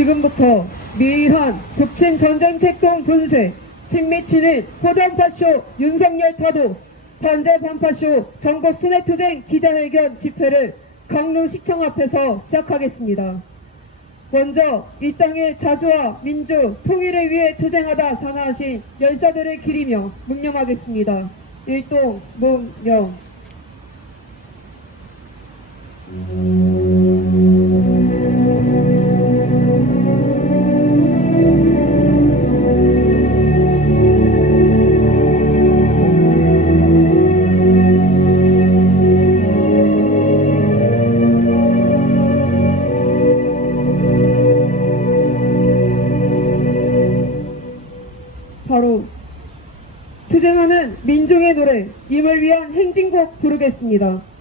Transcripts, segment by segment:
지금부터 미한 북친 전쟁책동 분쇄 친미 친일 포장파쇼 윤석열 타도 반제 반파쇼 전국 순회투쟁 기자회견 집회를 강릉 시청 앞에서 시작하겠습니다. 먼저 이 땅의 자주와 민주 통일을 위해 투쟁하다 사나하신 열사들을 기리며 묵념하겠습니다. 일동 묵념 부르겠습니다.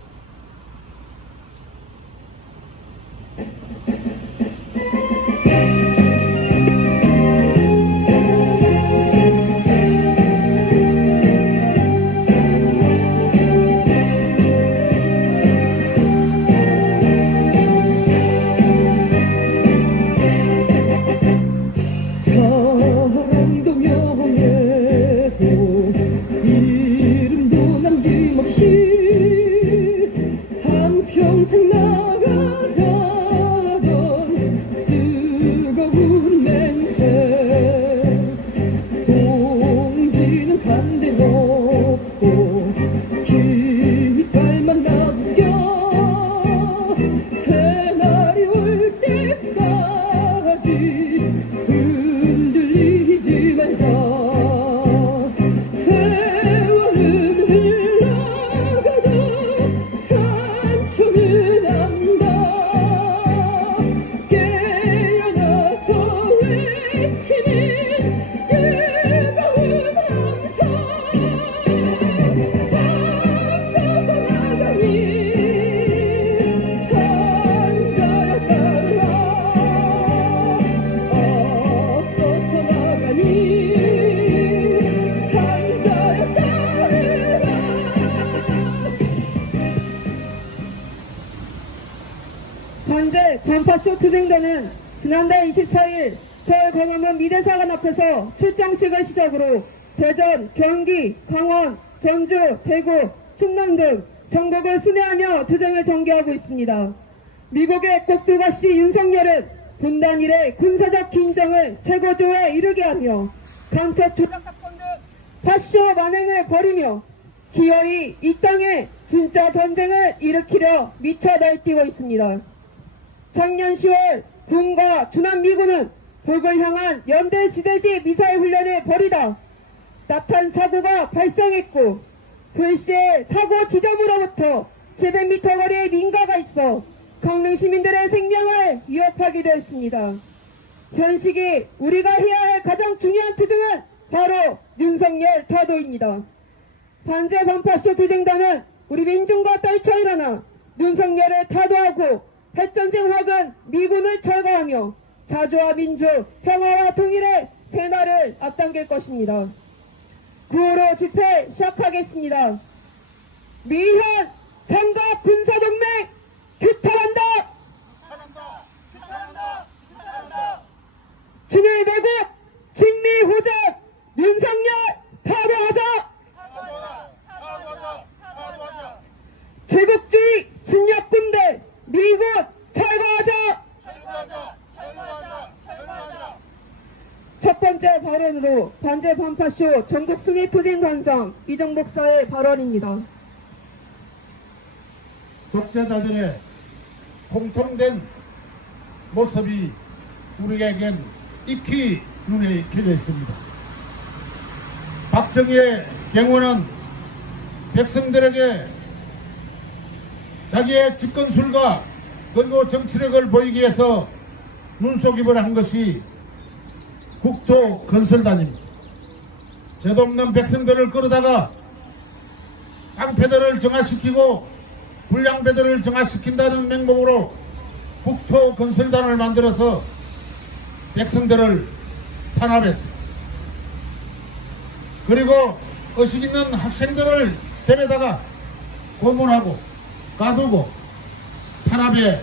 지난달 24일 서울 광화문 미대사관 앞에서 출정식을 시작으로 대전, 경기, 강원, 전주, 대구, 충남 등 전국을 순회하며 투쟁을 전개하고 있습니다. 미국의 꼭두가시 윤석열은 분단 이래 군사적 긴장을 최고조에 이르게 하며 강철 조작 사건 등 파쇼 만행을 벌이며 기어이 이 땅에 진짜 전쟁을 일으키려 미쳐 날뛰고 있습니다. 작년 10월 군과 주남 미군은 북을 향한 연대 지대시 미사일 훈련을 벌이다 나탄 사고가 발생했고 글쎄 사고 지점으로부터 700m 거리에 민가가 있어 강릉 시민들의 생명을 위협하기도 했습니다. 현 시기 우리가 해야 할 가장 중요한 투쟁은 바로 윤석열 타도입니다. 반제 반파쇼 투쟁단은 우리 민중과 떨쳐 일어나 윤석열을 타도하고 핵전쟁 확은 미군을 철거하며 자주와 민주, 평화와 통일의 새날을 앞당길 것입니다. 구호로 집회 시작하겠습니다. 미현 삼각 군사동맹 규탄한다! 진일 매국 친미 호적 윤석열 타도하자! 제국주의 침략군대 미국 철거하자! 첫 번째 발언으로 반제 반파쇼 전국 승리 투쟁 관장 이정복사의 발언입니다. 독재자들의 공통된 모습이 우리에겐 익히 눈에 익혀져 있습니다. 박정희의 경우는 백성들에게 자기의 집권술과 그리고 정치력을 보이기 위해서 눈속임을 한 것이 국토 건설단입니다. 죄도 없는 백성들을 끌어다가 깡패들을 정화시키고 불량배들을 정화시킨다는 맹목으로 국토 건설단을 만들어서 백성들을 탄압했습니다. 그리고 의식 있는 학생들을 데려다가 고문하고 가두고 탄압의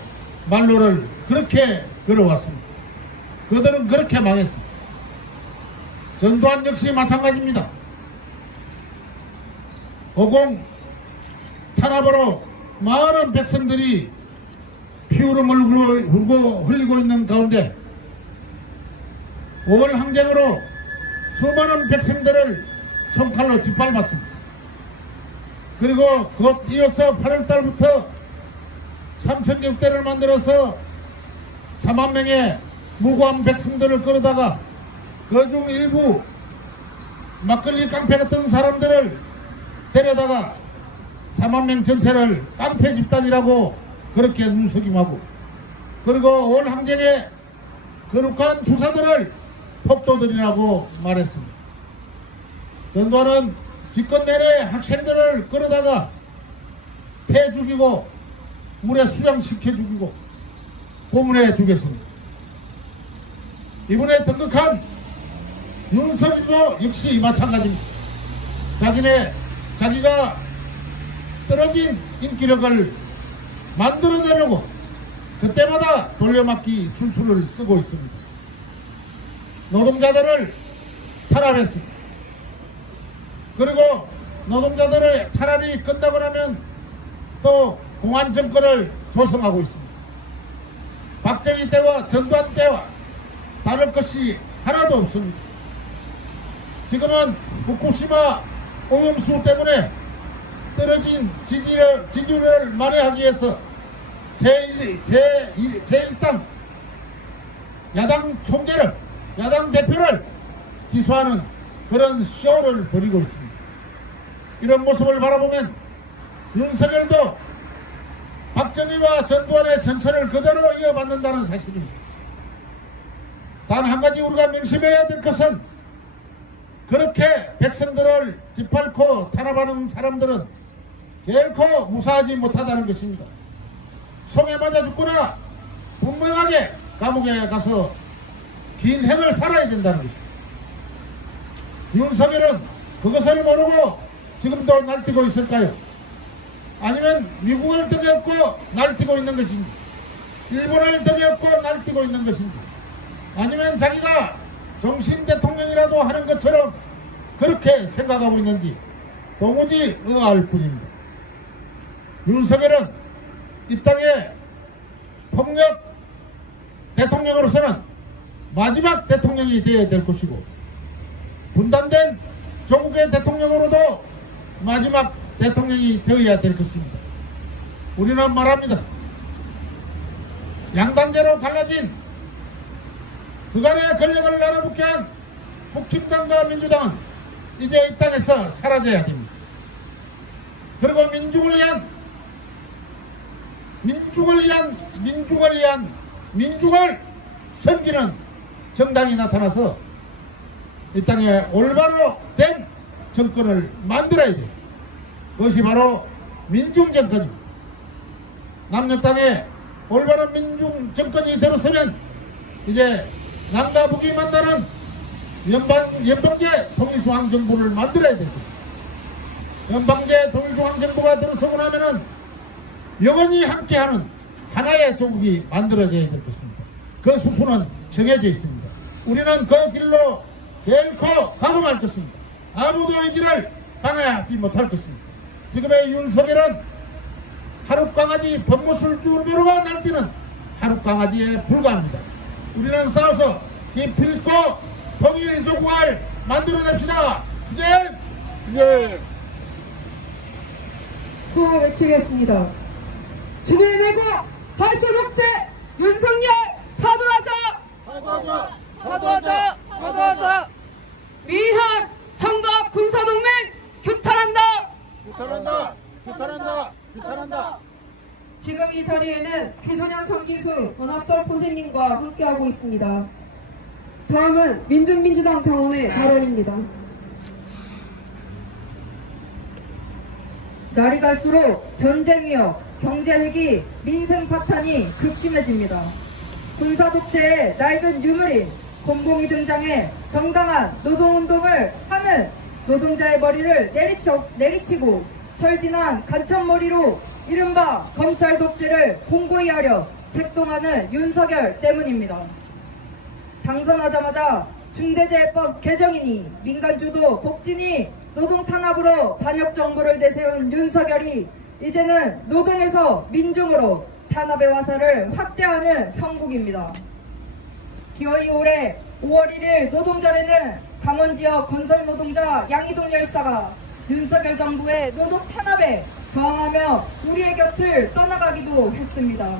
말로를 그렇게 걸어왔습니다. 그들은 그렇게 망했습니다. 전두환 역시 마찬가지입니다. 오공 탄압으로 많은 백성들이 피울음을 흘고, 흘리고 있는 가운데 5월 항쟁으로 수많은 백성들을 총칼로 짓밟았습니다. 그리고 곧 이어서 8월 달부터 3천격대를 만들어서 4만 명의 무고한 백성들을 끌어다가 그 중 일부 막걸리 깡패 같은 사람들을 데려다가 4만 명 전체를 깡패 집단이라고 그렇게 눈속임하고 그리고 5월 항쟁에 거룩한 투사들을 폭도들이라고 말했습니다. 전두환은 집권 내내 학생들을 끌어다가 패 죽이고 물에 수장시켜 죽이고 고문해 주겠습니다. 이번에 등극한 윤석열도 역시 마찬가지입니다. 자기네 자기가 떨어진 인기력을 만들어내려고 그때마다 돌려막기 술수를 쓰고 있습니다. 노동자들을 탄압했습니다. 그리고 노동자들의 탄압이 끝나고 나면 또 공안 정권을 조성하고 있습니다. 박정희 때와 전두환 때와 다를 것이 하나도 없습니다. 지금은 후쿠시마 오염수 때문에 떨어진 지지를, 지지를 만회하기 위해서 제1, 제, 제1당 야당 총재를, 야당 대표를 기소하는 그런 쇼를 벌이고 있습니다. 이런 모습을 바라보면 윤석열도 박정희와 전두환의 전철을 그대로 이어받는다는 사실입니다. 단 한 가지 우리가 명심해야 될 것은 그렇게 백성들을 짓밟고 탄압하는 사람들은 결코 무사하지 못하다는 것입니다. 총에 맞아 죽거나 분명하게 감옥에 가서 긴 행을 살아야 된다는 것입니다. 윤석열은 그것을 모르고 지금도 날뛰고 있을까요? 아니면 미국을 업고 날뛰고 있는 것인지 일본을 업고 날뛰고 있는 것인지 아니면 자기가 정신 대통령이라도 하는 것처럼 그렇게 생각하고 있는지 도무지 의아할 뿐입니다. 윤석열은 이 땅에 폭력 대통령으로서는 마지막 대통령이 되어야 될 것이고 분단된 조국의 대통령으로도 마지막 대통령이 되어야 될 것입니다. 우리는 말합니다. 양당제로 갈라진 그간의 권력을 나눠붙게 한 국힘당과 민주당은 이제 이 땅에서 사라져야 됩니다. 그리고 민중을 위한 민중을 위한 민중을 위한 민중을 섬기는 정당이 나타나서 이 땅에 올바로 된 정권을 만들어야 돼요. 그것이 바로 민중 정권입니다. 남녀 땅에 올바른 민중 정권이 들어서면 이제 남과 북이 만나는 연방, 연방제 통일중앙정부를 만들어야 되죠. 연방제 통일중앙정부가 들어서고 나면은 영원히 함께하는 하나의 조국이 만들어져야 될 것입니다. 그 수순은 정해져 있습니다. 우리는 그 길로 결코 가고 말 것입니다. 아무도 이 길을 방해하지 못할 것입니다. 지금의 윤석열은 하루 강아지 법무술주를 모르고 날뛰는 하루 강아지에 불과합니다. 우리는 싸워서 기필코 통일 조국을 만들어냅시다. 투쟁! 예. 구호 외치겠습니다. 주의 내고 다시 독재 윤석열 타도하자 파도하자! 타도하자 타도하자 위한 선거 군사동맹 규탄한다 규탄한다! 규탄한다! 규탄한다! 지금 이 자리에는 해선양 정기수 원학석 선생님과 함께하고 있습니다. 다음은 민중민주당 당원의 발언입니다. 날이 갈수록 전쟁 위협, 경제 위기, 민생 파탄이 극심해집니다. 군사 독재의 낡은 유물인 공공이 등장해 정당한 노동운동을 하는 노동자의 머리를 내리쳐, 내리치고 철진한 간첩머리로 이른바 검찰 독재를 공고히 하려 책동하는 윤석열 때문입니다. 당선하자마자 중대재해법 개정이니 민간주도 복진이 노동 탄압으로 반역 정부를 내세운 윤석열이 이제는 노동에서 민중으로 탄압의 화살을 확대하는 형국입니다. 기어이 올해 5월 1일 노동절에는 강원 지역 건설 노동자 양이동 열사가 윤석열 정부의 노동 탄압에 저항하며 우리의 곁을 떠나가기도 했습니다.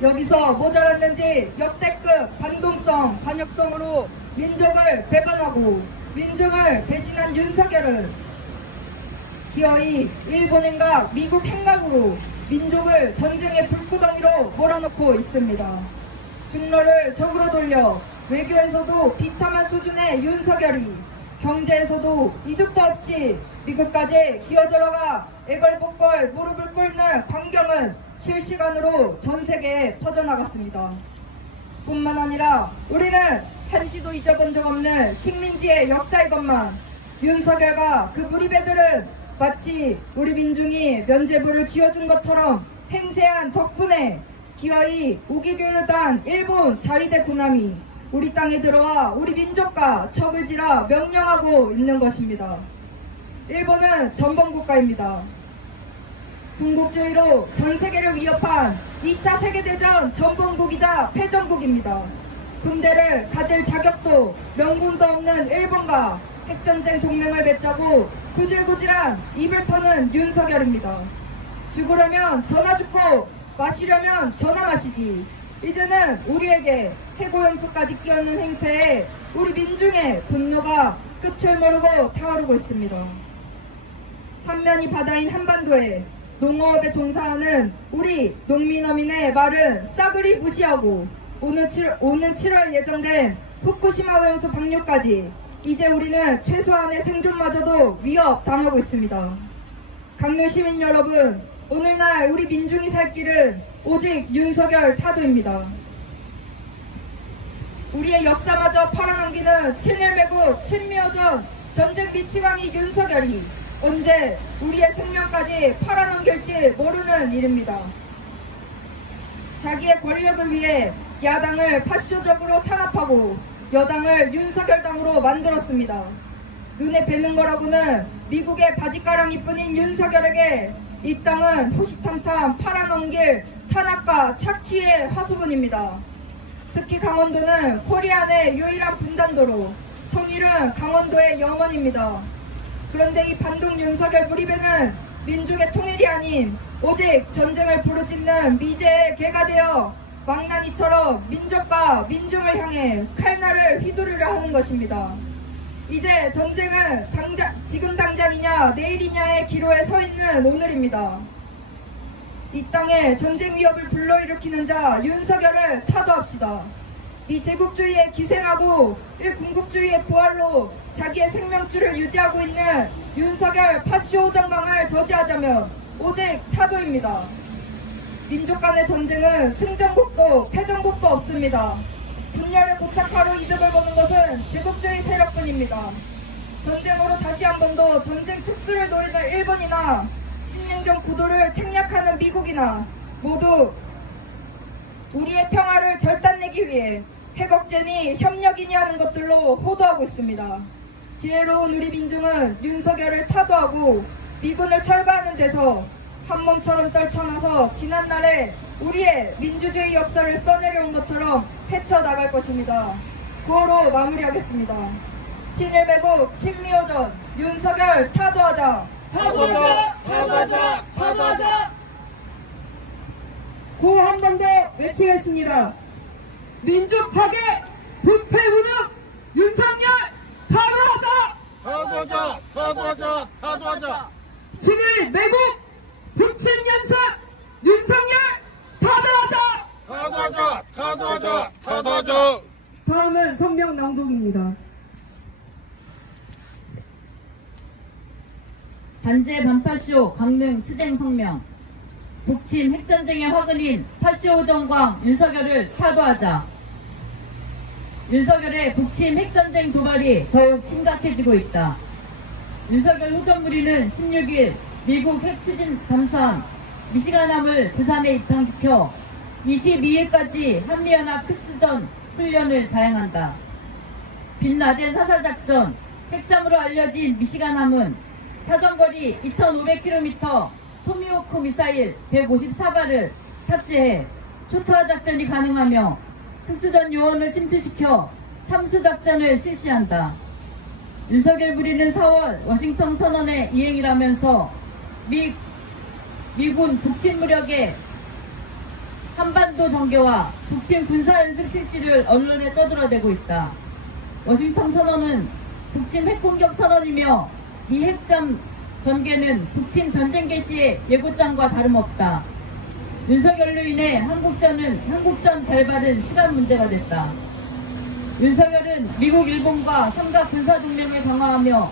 여기서 모자랐는지 역대급 반동성, 반역성으로 민족을 배반하고 민중을 배신한 윤석열은 기어이 일본행과 미국 행각으로 민족을 전쟁의 불구덩이로 몰아넣고 있습니다. 중로를 적으로 돌려 외교에서도 비참한 수준의 윤석열이 경제에서도 이득도 없이 미국까지 기어들어가 애걸복걸 무릎을 꿇는 광경은 실시간으로 전 세계에 퍼져나갔습니다. 뿐만 아니라 우리는 한시도 잊어본 적 없는 식민지의 역사의 것만 윤석열과 그 무리배들은 마치 우리 민중이 면죄부를 쥐어준 것처럼 행세한 덕분에 기어이 우기교를 단 일본 자위대 군함이 우리 땅에 들어와 우리 민족과 척을 지라 명령하고 있는 것입니다. 일본은 전범국가입니다. 군국주의로 전 세계를 위협한 2차 세계대전 전범국이자 패전국입니다. 군대를 가질 자격도 명분도 없는 일본과 핵전쟁 동맹을 맺자고 구질구질한 입을 터는 윤석열입니다. 죽으려면 전화 죽고 마시려면 전화 마시기. 이제는 우리에게 해고 연수까지 끼얹는 행태에 우리 민중의 분노가 끝을 모르고 타오르고 있습니다. 삼면이 바다인 한반도에 농어업에 종사하는 우리 농민어민의 말은 싸그리 무시하고 오는 7, 오는 7월 예정된 후쿠시마 오염수 방류까지 이제 우리는 최소한의 생존마저도 위협 당하고 있습니다. 강릉 시민 여러분, 오늘날 우리 민중이 살 길은 오직 윤석열 타도입니다. 우리의 역사마저 팔아넘기는 친일매국, 친미어전, 전쟁 미치광이 윤석열이 언제 우리의 생명까지 팔아넘길지 모르는 일입니다. 자기의 권력을 위해 야당을 파쇼적으로 탄압하고 여당을 윤석열당으로 만들었습니다. 눈에 뵈는 거라고는 미국의 바지가랑이뿐인 윤석열에게 이 땅은 호시탐탐 팔아넘길 탄압과 착취의 화수분입니다. 특히 강원도는 코리아 내 유일한 분단도로 통일은 강원도의 영원입니다. 그런데 이 반동 윤석열 무리배는 민족의 통일이 아닌 오직 전쟁을 부르짖는 미제의 개가 되어 망나니처럼 민족과 민중을 향해 칼날을 휘두르려 하는 것입니다. 이제 전쟁은 당장, 지금 당장이냐 내일이냐의 기로에 서 있는 오늘입니다. 이 땅에 전쟁 위협을 불러일으키는 자 윤석열을 타도합시다. 이 제국주의에 기생하고 일군국주의의 부활로 자기의 생명줄을 유지하고 있는 윤석열 파쇼 정강을 저지하자면 오직 타도입니다. 민족 간의 전쟁은 승전국도 패전국도 없습니다. 분열을 고착하러 이득을 보는 것은 제국주의 세력뿐입니다. 전쟁으로 다시 한 번 더 전쟁 특수를 노리는 일본이나 식민정 구도를 책략하는 미국이나 모두 우리의 평화를 절단내기 위해 핵억제니 협력이니 하는 것들로 호도하고 있습니다. 지혜로운 우리 민중은 윤석열을 타도하고 미군을 철거하는 데서 한 몸처럼 떨쳐나서 지난날에 우리의 민주주의 역사를 써내려온 것처럼 헤쳐나갈 것입니다. 구호로 마무리하겠습니다. 친일 배국 친미호전 윤석열 타도하자 타도하자 타도하자 타도하자 고한번 더 외치겠습니다. 민족 파괴, 부패 무능, 윤석열 타도하자! 타도하자, 타도하자, 타도하자. 친일 매국, 북친 연사, 윤석열 타도하자! 타도하자, 타도하자, 타도하자. 다음은 성명 낭독입니다. 반제 반파쇼 강릉 투쟁 성명 북침 핵전쟁의 화근인 파쇼 정광 윤석열을 타도하자 윤석열의 북침 핵전쟁 도발이 더욱 심각해지고 있다. 윤석열 후전무리는 16일 미국 핵추진 잠수함 미시간함을 부산에 입항시켜 22일까지 한미연합 특수전 훈련을 자행한다. 빈 라덴 사살작전, 핵잠으로 알려진 미시간함은 사정거리 2,500km 토미호크 미사일 154발을 탑재해 초토화 작전이 가능하며 특수전 요원을 침투시켜 참수 작전을 실시한다. 윤석열 부리는 4월 워싱턴 선언의 이행이라면서 미, 미군 북침 무력의 한반도 전개와 북침 군사연습 실시를 언론에 떠들어대고 있다. 워싱턴 선언은 북침 핵공격 선언이며 이 핵잠 전개는 북침 전쟁 개시의 예고장과 다름없다. 윤석열로 인해 한국전은 한국전 발발은 시간 문제가 됐다. 윤석열은 미국, 일본과 삼각 군사 동맹을 강화하며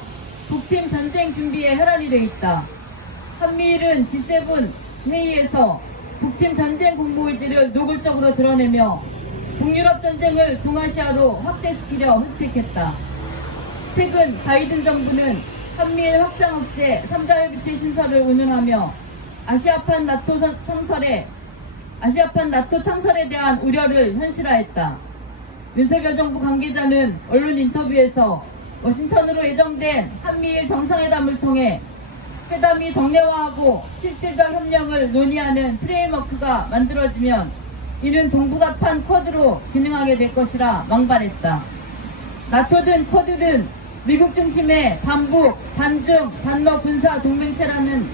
북침 전쟁 준비에 혈안이 돼 있다. 한미일은 G7 회의에서 북침 전쟁 공모 의지를 노골적으로 드러내며 북유럽 전쟁을 동아시아로 확대시키려 획책했다. 최근 바이든 정부는 한미일 확장 억제 3자협의체 신설을 운운하며 아시아판 나토 선- 창설에 아시아판 나토 창설에 대한 우려를 현실화했다. 윤석열 정부 관계자는 언론 인터뷰에서 워싱턴으로 예정된 한미일 정상회담을 통해 회담이 정례화하고 실질적 협력을 논의하는 프레임워크가 만들어지면 이는 동북아판 쿼드로 기능하게 될 것이라 망발했다. 나토든 쿼드든 미국 중심의 반북, 반중, 반러 군사 동맹체라는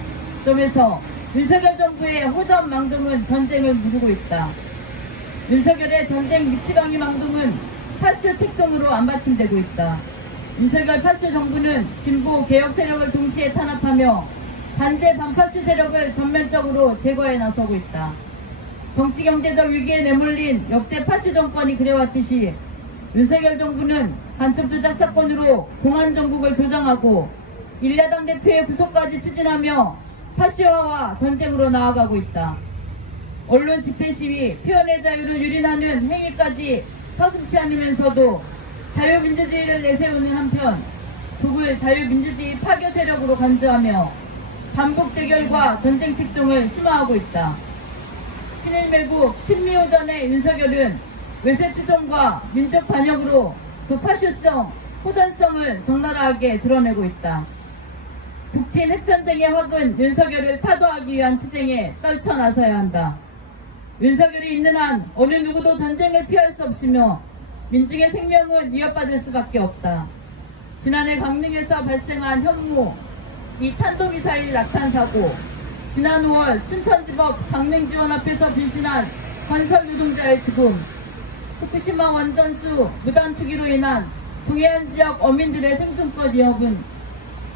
점에서 윤석열 정부의 호전 망동은 전쟁을 무르고 있다. 윤석열의 전쟁 미치광이 망동은 파쇼 책동으로 안 받침되고 있다. 윤석열 파쇼 정부는 진보 개혁 세력을 동시에 탄압하며 반제 반파쇼 세력을 전면적으로 제거해 나서고 있다. 정치 경제적 위기에 내몰린 역대 파쇼 정권이 그래왔듯이 윤석열 정부는 간첩 조작 사건으로 공안 정국을 조장하고 일야당 대표의 구속까지 추진하며 파쇼화와 전쟁으로 나아가고 있다. 언론 집회 시위, 표현의 자유를 유린하는 행위까지 서슴치 않으면서도 자유민주주의를 내세우는 한편 북을 자유민주주의 파괴 세력으로 간주하며 반복 대결과 전쟁 책동을 심화하고 있다. 친일매국 친미호전의 윤석열은 외세 추종과 민족 반역으로 그 파쇼성, 호전성을 적나라하게 드러내고 있다. 북침 핵전쟁의 확은 윤석열을 타도하기 위한 투쟁에 떨쳐 나서야 한다. 윤석열이 있는 한 어느 누구도 전쟁을 피할 수 없으며 민중의 생명은 위협받을 수밖에 없다. 지난해 강릉에서 발생한 현무 이 탄도미사일 낙탄 사고, 지난 5월 춘천지법 강릉지원 앞에서 불신한 건설 노동자의 죽음, 후쿠시마 원전수 무단 투기로 인한 동해안 지역 어민들의 생존권 위협은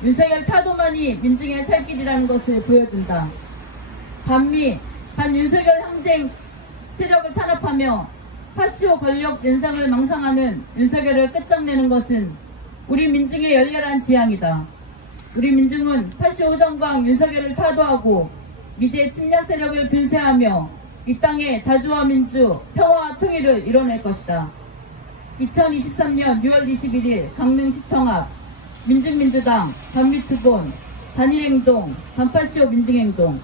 윤석열 타도만이 민중의 살 길이라는 것을 보여준다. 반미, 반윤석열 항쟁 세력을 탄압하며 파쇼 권력 연상을 망상하는 윤석열을 끝장내는 것은 우리 민중의 열렬한 지향이다. 우리 민중은 파쇼 호정광 윤석열을 타도하고 미제 침략 세력을 분쇄하며 이 땅의 자주와 민주, 평화와 통일을 이뤄낼 것이다. 2023년 6월 21일 강릉시청 앞 민중민주당 반미특본 단일행동 반파쇼 민중행동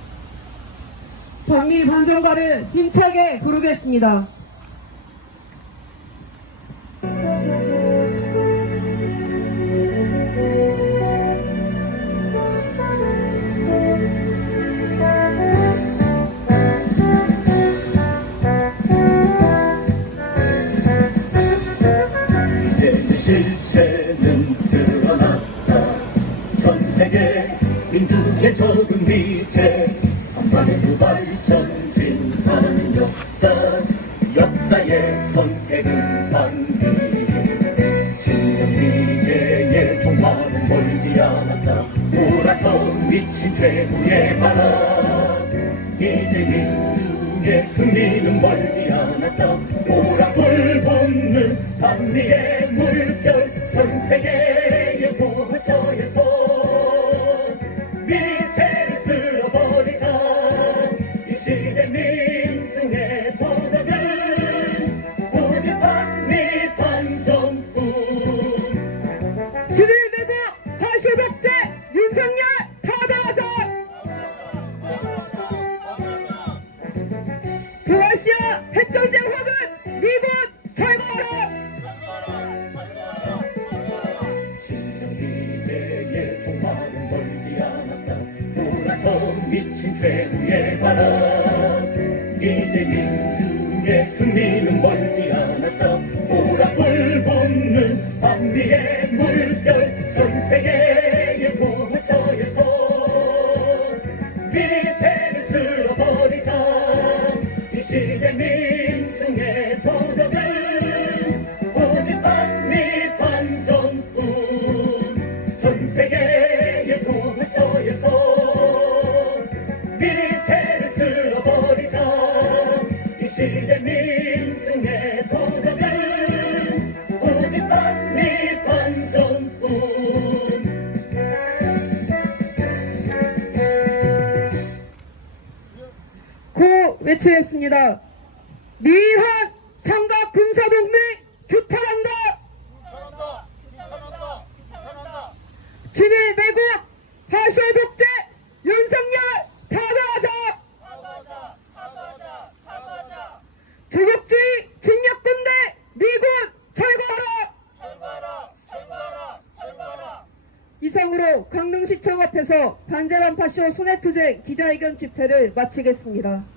반미 반정가를 힘차게 부르겠습니다. 않았다 오락불 붙는 반미의 물결 미친 최후의 바람 이제 민주의 승리는 멀지 않았어 보라 불 붓는 밤 위에 고 외치겠습니다. 미한 삼각 군사동맹 규탄한다. 친일 매국 하시오 독재 윤석열 타도하자. 조국주의 진력군대 미군 철거하라. 이상으로 강릉시청 앞에서 반재반 파쇼 손해투쟁 기자회견 집회를 마치겠습니다.